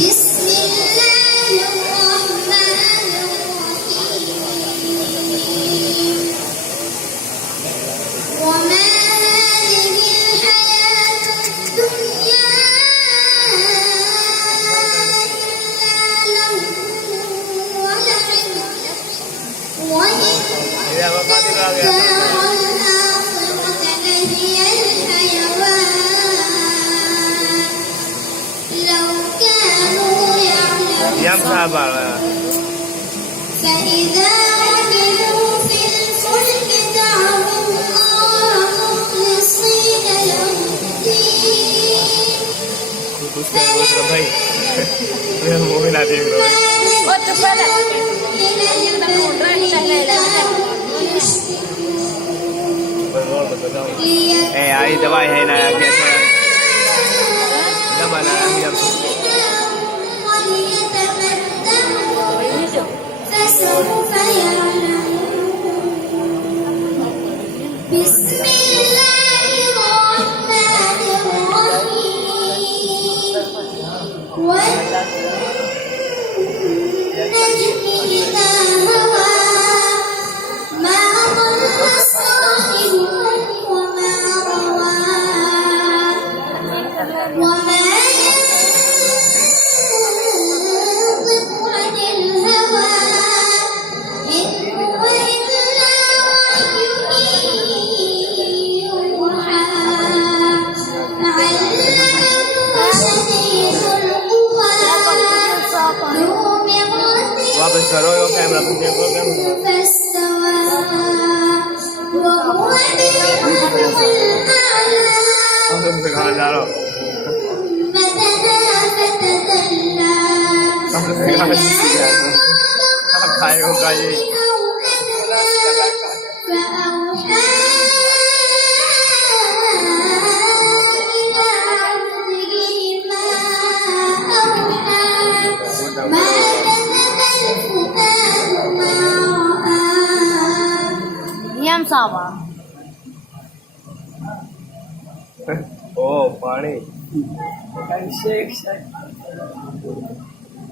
بسم الله الرحمن الرحيم وما هذه الحياة الدنيا إلا لهو ولعب وإن الدار الآخرة لهي الحيوان لو كانوا يعلمون فإذا ركبوا في الفلك دعوا الله مخلصين له आई दवाई है ना فسوف يعلمون بسم الله الرحمن الرحيم والنجم إذا هوى ما ضل صاحبكم وما غوى وما ينطق عن الهوى إن هو إلا وحي يوحى علمه شديد القوى ذو مرة वापस करो यो कैमरा فاستوى وهو بالأفق الأعلى दिखाना जा रहा हूँ فدنا فتدلى खाएगा खाइए فأوحى إلى عبده ما أوحى ما كذب الفؤاد ما رأى Yam sawa. ओ पानी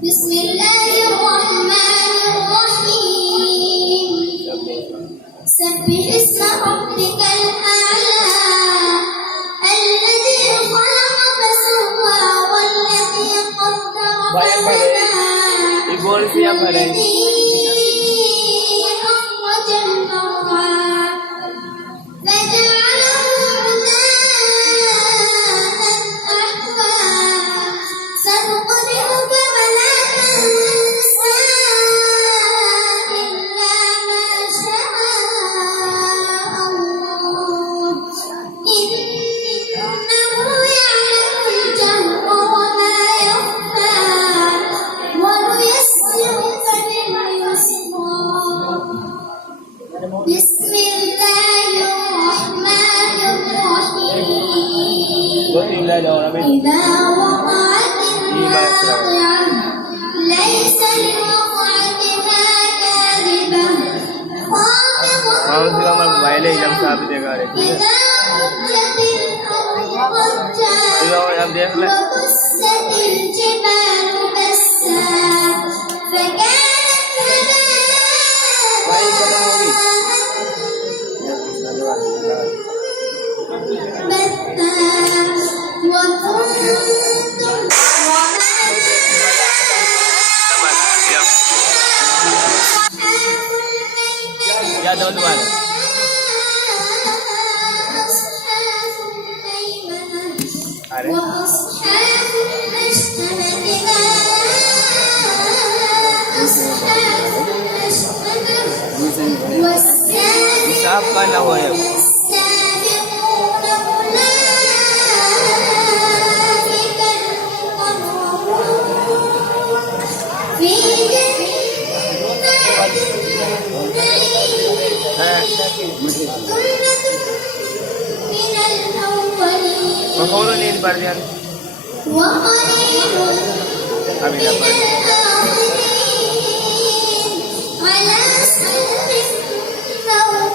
بسم الله الرحمن الرحيم سبح اسم ربك الأعلى الذي خلق فسوى والذي قدر فهدى बोल किया भरे والذي أخرج المرعى فجعله غثاء أحوى سنقرئك فلا تنسى إلا ما شاء الله إنه يعلم الجهر وما يخفى ونيسرك لليسرى بسم الله الرحمن الرحيم إذا وقعت الواقعة ليس لوقعتها كاذبة خافضة मोबाइल एकदम साफ देखा रहे إذا رجت الأرض رجا अब देख ले وبست الجبال بسا فكانت بثا وكنتم क्या दो तुम्हारे अरे وأصحاب المشأمة ما أصحاب المشأمة والسابقون साफ करना हो है السابقون أولئك المقربون في جنات النعيم ثلة من الأولين मखौल नहीं पड़ गया وقليل अभी ना पड़ على سرر موضونة